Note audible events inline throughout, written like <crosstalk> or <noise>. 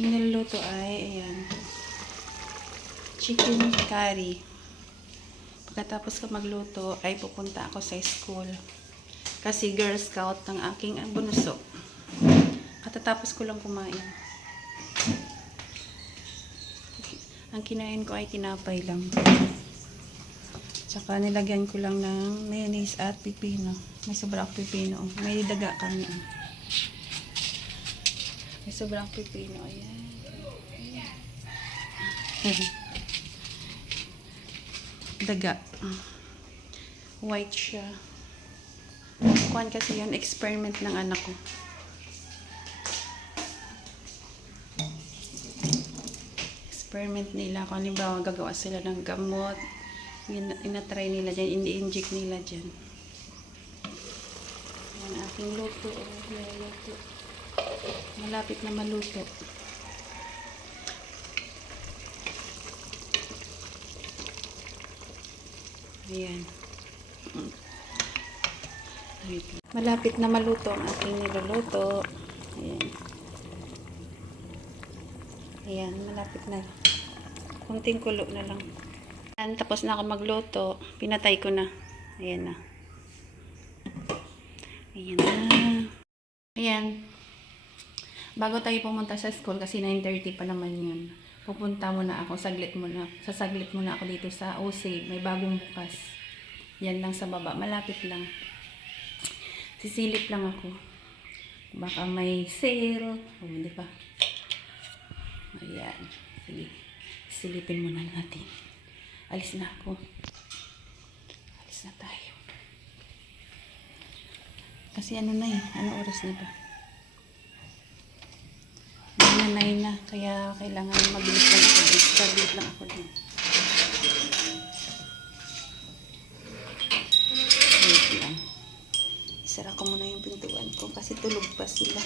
niluluto ay, ayan, chicken curry. Pagkatapos ko magluto, ay pupunta ako sa school. Kasi Girl Scout ng aking bunso. Katatapos ko lang kumain. Ang kinain ko ay tinapay lang. Tsaka nilagyan ko lang ng mayonnaise at pipino. May sobrang pipino. May daga kami. May sobrang pipino. Ayan. daga. White siya. Kuhan kasi yun, experiment ng anak ko. Experiment nila. Kung halimbawa gagawa sila ng gamot, Ina- inatry nila dyan, ini-inject nila dyan. Yan, aking luto. Luto. Malapit na maluto. Ayan. Malapit na maluto ang aking niluluto. Ayan. Ayan, malapit na. Kunting kulo na lang. Ayan, tapos na ako magluto. Pinatay ko na. Ayan na. Ayan na. Ayan. Bago tayo pumunta sa school, kasi 9.30 pa naman yun. Pupunta muna ako, saglit muna. Sasaglit muna ako dito sa OC. May bagong bukas. Yan lang sa baba. Malapit lang. Sisilip lang ako. Baka may sale. O, di ba? Ayan. Sige. Silipin muna natin. Alis na ako. Alis na tayo. Kasi ano na eh. Ano oras na ba? Nanay na. Kaya kailangan mabilis lang ako. Stabilis lang ako din. Wait lang. Isara ko muna yung pintuan ko kasi tulog pa sila.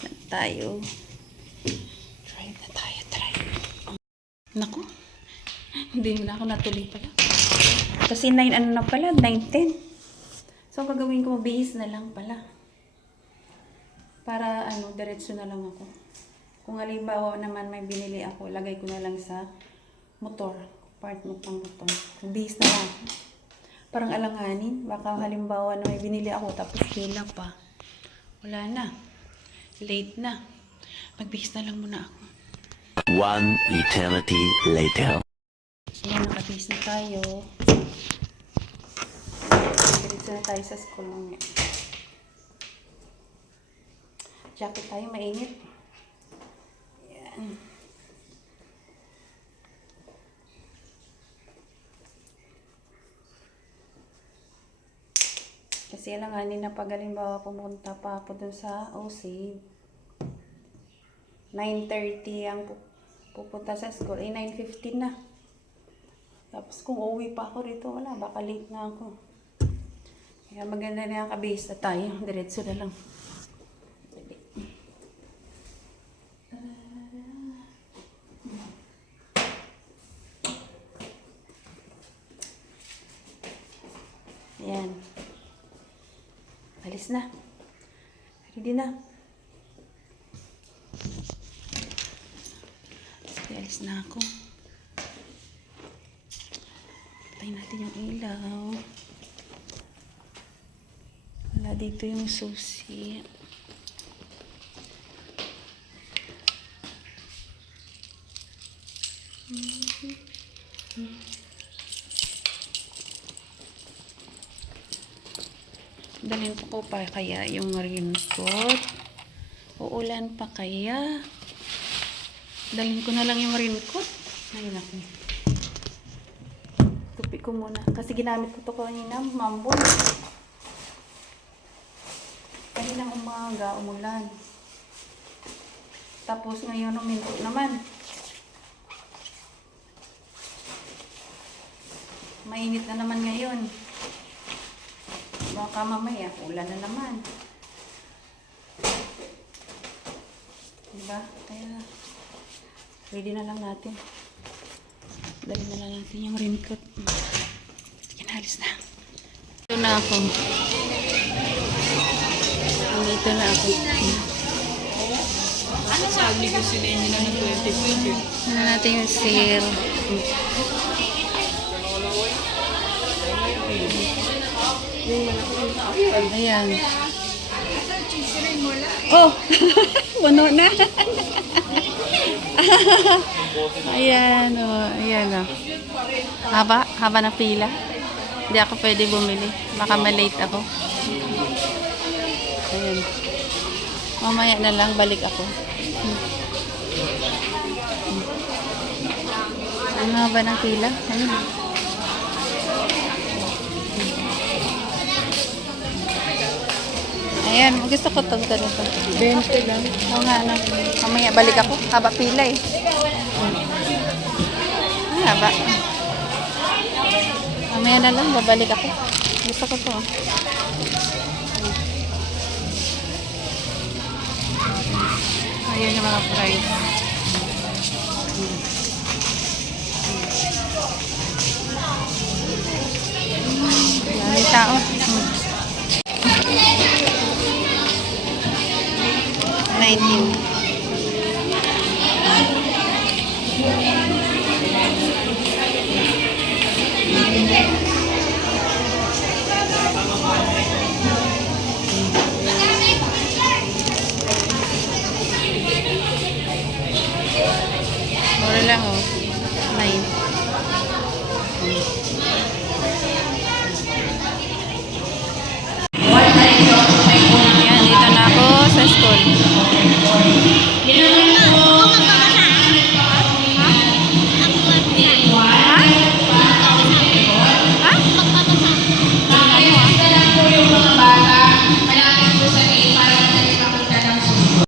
Na tayo. Drive na tayo, drive. Naku. Hindi na ako natuloy pala. Kasi 9 ano na pala, 9.10. So, gagawin ko, bihis na lang pala. Para ano, diretso na lang ako. Kung halimbawa naman may binili ako, lagay ko na lang sa motor. Part mo pang motor. Bihis na lang. Parang alanganin. Baka halimbawa na may binili ako, tapos hila pa. Wala na. Late na. Magbihis na lang muna ako. One eternity later. Ayan, nakabihis na tayo. Diretso na tayo sa school mamaya. Jacket tayo, mainit. Ayan. Kasi alanganin na pag halimbawa pumunta pa ako dun sa OC, 9.30 ang pu- pupunta sa school, eh 9.15 na. Tapos kung uuwi pa ako rito, wala, baka late na ako. Kaya maganda na yung kabisa tayo, diretso na lang. Ayan. Alis na. Ready na. Sige, alis na ako. Patay natin yung ilaw. Wala dito yung susi. Dalhin ko pa kaya yung raincoat. Uulan pa kaya. Dalhin ko na lang yung raincoat. Ay, naku. Tupi ko muna. Kasi ginamit ko to kanina, mambon. Kaninang umaga, umulan. Tapos ngayon, uminto naman. Mainit na naman ngayon. Baka mamaya, ulan na naman. Diba? Kaya, ready na lang natin. Dali na lang natin yung raincoat. Kinahalis na. Ito na ako. Dito na ako. Sabi ko sila nila ng 20 Ano natin yung sale. Ayan. Oh! <laughs> Puno na. <laughs> ayan, oh. Ayan, oh. Haba? Haba na pila? Hindi ako pwede bumili. Baka malate ako. Ayan. Mamaya na lang, balik ako. Ang haba ng pila. Ayun. Ayan, gusto ko itong ganito. 20 lang. Oo nga, ano. Mamaya balik ako. Haba pila eh. Ang haba. Mamaya na lang, babalik ako. Gusto ko to. Ayan yung mga price. exciting. Mura lang oh. Nine.